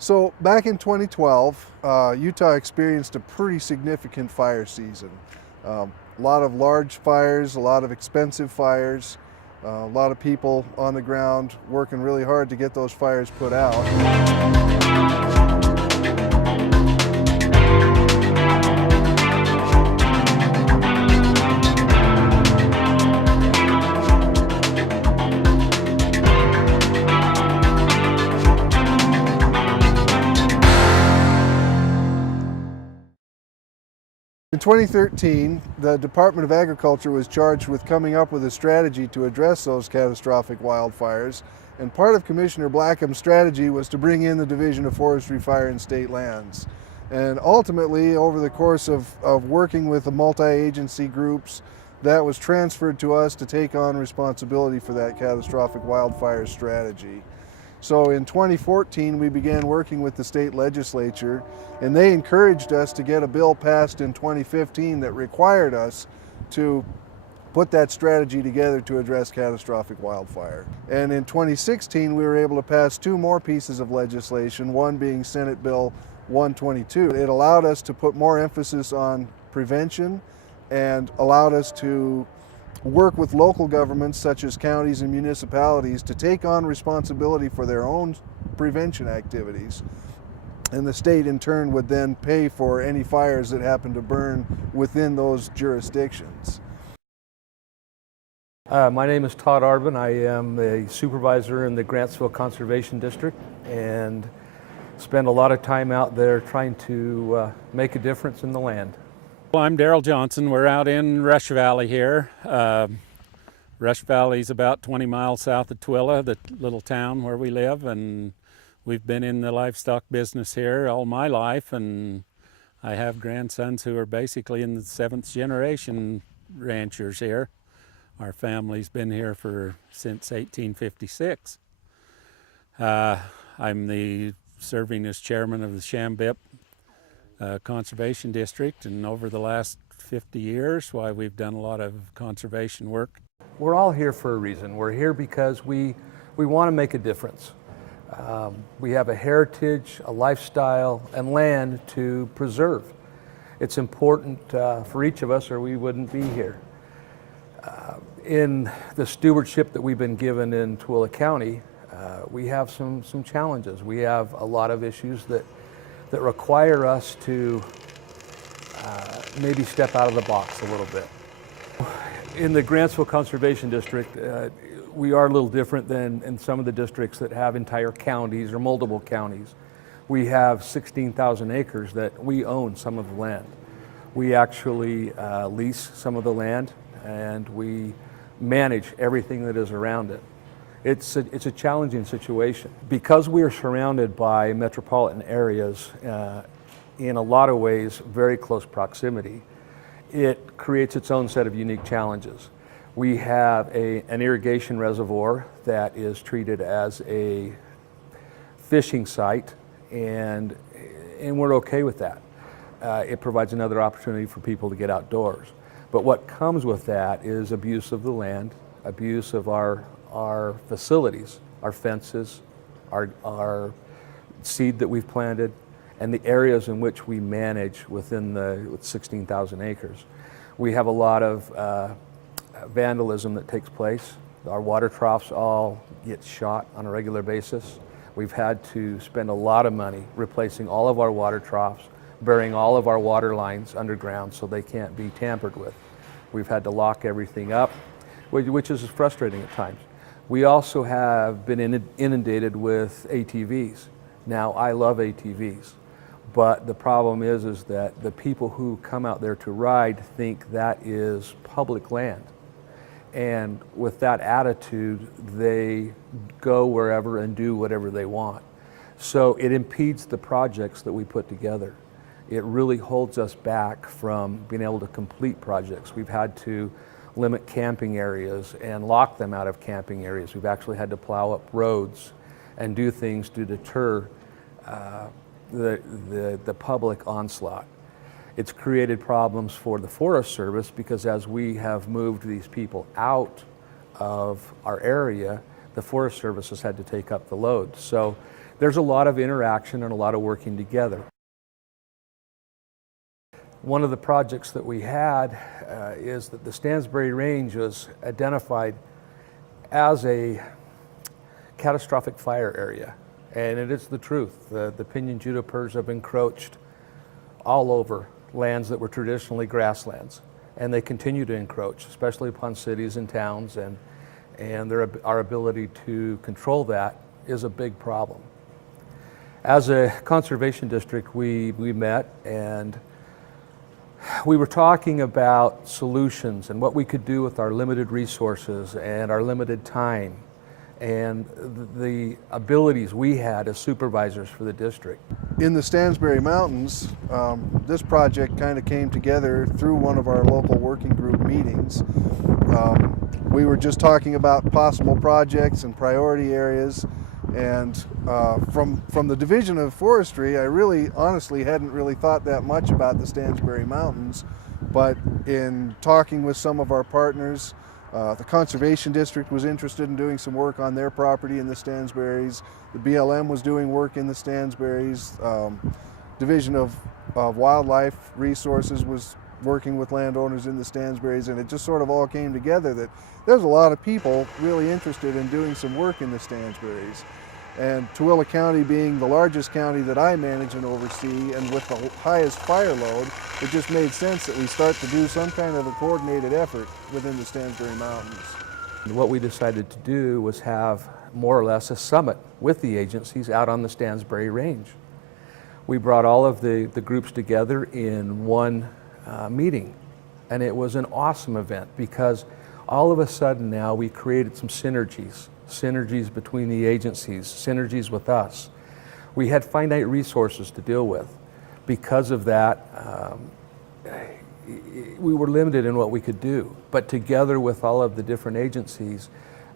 So back in 2012, Utah experienced a pretty significant fire season. A lot of large fires, a lot of expensive fires, a lot of people on the ground working really hard to get those fires put out. In 2013, the Department of Agriculture was charged with coming up with a strategy to address those catastrophic wildfires, and part of Commissioner Blackham's strategy was to bring in the Division of Forestry, Fire, and State Lands. And ultimately, over the course of working with the multi-agency groups, that was transferred to us to take on responsibility for that catastrophic wildfire strategy. So in 2014, we began working with the state legislature, and they encouraged us to get a bill passed in 2015 that required us to put that strategy together to address catastrophic wildfire. And in 2016, we were able to pass two more pieces of legislation, one being Senate Bill 122. It allowed us to put more emphasis on prevention and allowed us to work with local governments such as counties and municipalities to take on responsibility for their own prevention activities. And the state in turn would then pay for any fires that happen to burn within those jurisdictions. My name is Todd Arbin. I am a supervisor in the Grantsville Conservation District and spend a lot of time out there trying to make a difference in the land. Well, I'm Daryl Johnson. We're out in Rush Valley here. Rush Valley is about 20 miles south of Tooele, the little town where we live, and we've been in the livestock business here all my life, and I have grandsons who are basically in the 7th generation ranchers here. Our family's been here since 1856. I'm serving as chairman of the Shambip Conservation District, and over the last 50 years, we've done a lot of conservation work. We're all here for a reason. We're here because we want to make a difference. We have a heritage, a lifestyle, and land to preserve. It's important for each of us or we wouldn't be here. In the stewardship that we've been given in Tooele County, we have some challenges. We have a lot of issues that require us to maybe step out of the box a little bit. In the Grantsville Conservation District, we are a little different than in some of the districts that have entire counties or multiple counties. We have 16,000 acres that we own some of the land. We actually lease some of the land, and we manage everything that is around it. It's a challenging situation. Because we are surrounded by metropolitan areas, in a lot of ways, very close proximity, it creates its own set of unique challenges. We have an irrigation reservoir that is treated as a fishing site, and we're okay with that. It provides another opportunity for people to get outdoors. But what comes with that is abuse of the land, abuse of our facilities, our fences, our seed that we've planted, and the areas in which we manage within the 16,000 acres. We have a lot of vandalism that takes place. Our water troughs all get shot on a regular basis. We've had to spend a lot of money replacing all of our water troughs, burying all of our water lines underground so they can't be tampered with. We've had to lock everything up, which is frustrating at times. We also have been inundated with ATVs. Now, I love ATVs, but the problem is that the people who come out there to ride think that is public land. And with that attitude, they go wherever and do whatever they want. So it impedes the projects that we put together. It really holds us back from being able to complete projects. We've had to limit camping areas and lock them out of camping areas. We've actually had to plow up roads and do things to deter the public onslaught. It's created problems for the Forest Service because as we have moved these people out of our area, the Forest Service has had to take up the load. So there's a lot of interaction and a lot of working together. One of the projects that we had is that the Stansbury Range was identified as a catastrophic fire area. And it is the truth. The pinyon junipers have encroached all over lands that were traditionally grasslands. And they continue to encroach, especially upon cities and towns. And our ability to control that is a big problem. As a conservation district, we met and we were talking about solutions and what we could do with our limited resources and our limited time and the abilities we had as supervisors for the district. In the Stansbury Mountains, this project kind of came together through one of our local working group meetings. We were just talking about possible projects and priority areas, and from the Division of Forestry, I really honestly hadn't really thought that much about the Stansbury Mountains, but in talking with some of our partners, the Conservation District was interested in doing some work on their property in the Stansburys. The BLM was doing work in the Stansburys. Division of Wildlife Resources was working with landowners in the Stansburys, and it just sort of all came together that there's a lot of people really interested in doing some work in the Stansburys. And Tooele County being the largest county that I manage and oversee, and with the highest fire load, it just made sense that we start to do some kind of a coordinated effort within the Stansbury Mountains. What we decided to do was have more or less a summit with the agencies out on the Stansbury Range. We brought all of the groups together in one meeting, and it was an awesome event because all of a sudden now we created some synergies between the agencies, synergies with us. We had finite resources to deal with. Because of that, we were limited in what we could do. But together with all of the different agencies,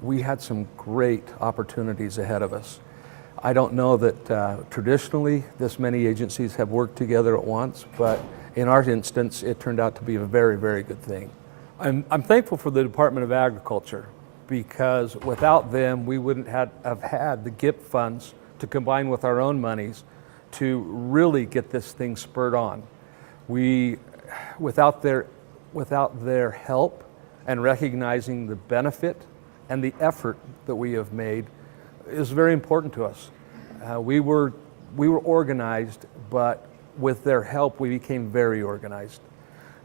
we had some great opportunities ahead of us. I don't know that traditionally this many agencies have worked together at once, but in our instance, it turned out to be a very, very good thing. I'm thankful for the Department of Agriculture, because without them, we wouldn't have had the GIP funds to combine with our own monies to really get this thing spurred on. Without their help and recognizing the benefit and the effort that we have made is very important to us. We were organized, but with their help, we became very organized.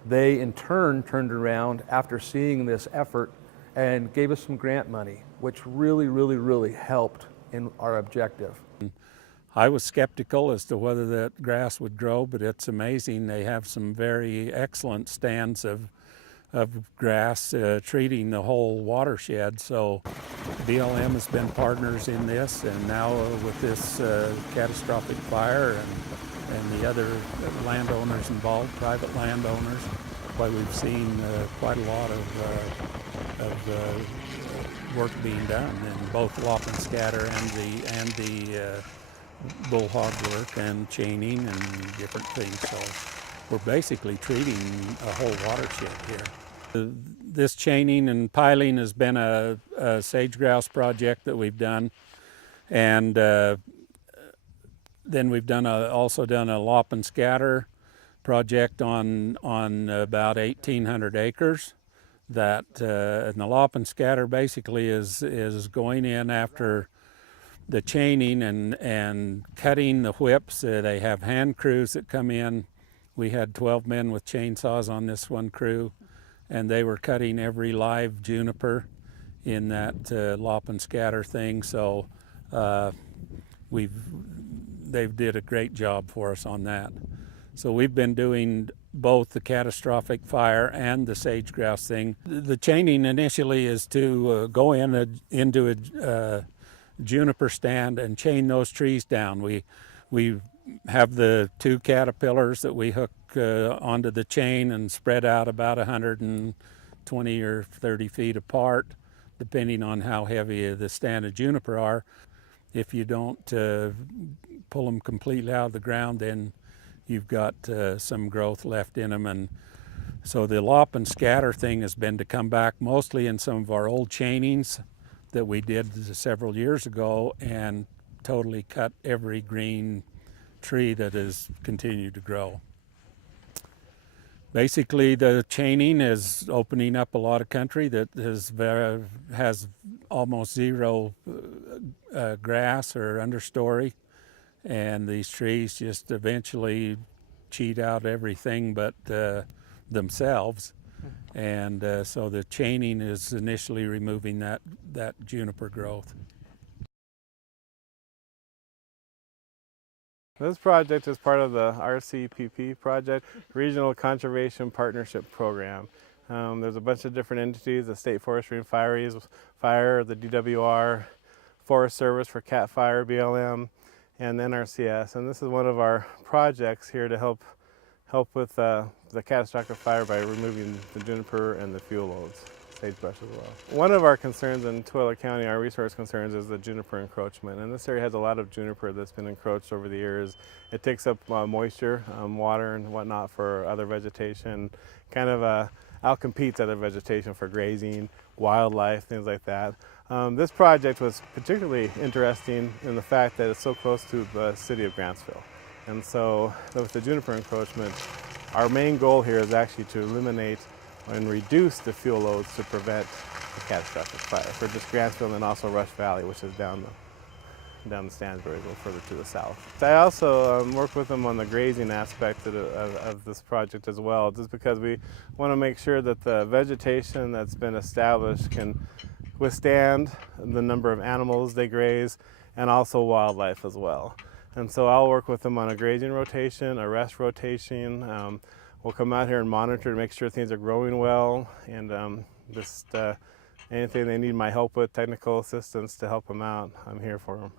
They, in turn, turned around after seeing this effort and gave us some grant money, which really, really, really helped in our objective. I was skeptical as to whether that grass would grow, but it's amazing. They have some very excellent stands of grass treating the whole watershed. So BLM has been partners in this, and now with this catastrophic fire and the other landowners involved, private landowners, why we've seen quite a lot of work being done in both lop and scatter and the bullhog work and chaining and different things. So we're basically treating a whole watershed here. This chaining and piling has been a sage grouse project that we've done, and then we've also done a lop and scatter project on about 1,800 acres. That and the lop and scatter basically is going in after the chaining and cutting the whips. They have hand crews that come in. We had 12 men with chainsaws on this one crew, and they were cutting every live juniper in that lop and scatter thing. So they did a great job for us on that. So we've been doing both the catastrophic fire and the sage grouse thing. The chaining initially is to go into a juniper stand and chain those trees down. We have the two caterpillars that we hook onto the chain and spread out about 120 or 30 feet apart, depending on how heavy the stand of juniper are. If you don't pull them completely out of the ground, then you've got some growth left in them. And so the lop and scatter thing has been to come back mostly in some of our old chainings that we did several years ago and totally cut every green tree that has continued to grow. Basically, the chaining is opening up a lot of country that has almost zero grass or understory, and these trees just eventually cheat out everything but themselves. And so the chaining is initially removing that juniper growth. This project is part of the RCPP project, Regional Conservation Partnership Program. There's a bunch of different entities, the State Forestry and Fire, the DWR, Forest Service for CAT Fire, BLM, and NRCS. And this is one of our projects here to help with the catastrophic fire by removing the juniper and the fuel loads, sagebrush as well. One of our concerns in Tooele County, our resource concerns, is the juniper encroachment. And this area has a lot of juniper that's been encroached over the years. It takes up moisture, water and whatnot for other vegetation, kind of outcompetes other vegetation for grazing, wildlife, things like that. This project was particularly interesting in the fact that it's so close to the city of Grantsville. And so with the juniper encroachment, our main goal here is actually to eliminate and reduce the fuel loads to prevent the catastrophic fire for just Grantsville and also Rush Valley, which is down the Stansbury, a little further to the south. I also work with them on the grazing aspect of this project as well, just because we want to make sure that the vegetation that's been established can withstand the number of animals they graze and also wildlife as well. And so I'll work with them on a grazing rotation, a rest rotation. We'll come out here and monitor to make sure things are growing well, and just anything they need my help with, technical assistance to help them out, I'm here for them.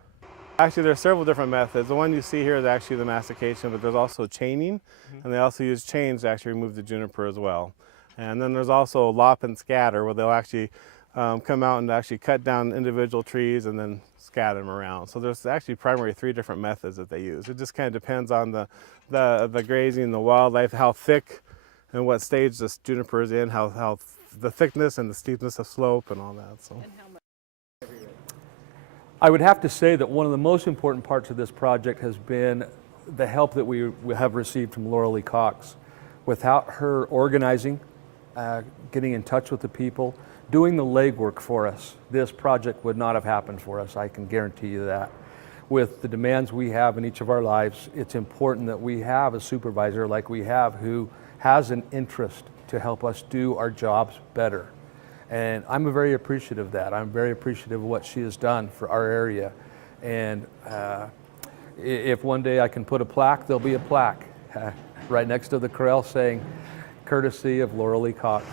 Actually, there are several different methods. The one you see here is actually the mastication, but there's also chaining, and they also use chains to actually remove the juniper as well. And then there's also lop and scatter, where they'll actually come out and actually cut down individual trees and then scatter them around. So there's actually primarily 3 different methods that they use. It just kind of depends on the grazing, the wildlife, how thick and what stage this juniper is in, how the thickness and the steepness of slope and all that. So. I would have to say that one of the most important parts of this project has been the help that we have received from Laura Lee Cox. Without her organizing, getting in touch with the people, doing the legwork for us, this project would not have happened for us, I can guarantee you that. With the demands we have in each of our lives, it's important that we have a supervisor like we have who has an interest to help us do our jobs better. And I'm very appreciative of that. I'm very appreciative of what she has done for our area. And if one day I can put a plaque, there'll be a plaque right next to the corral saying, courtesy of Laura Lee Cox.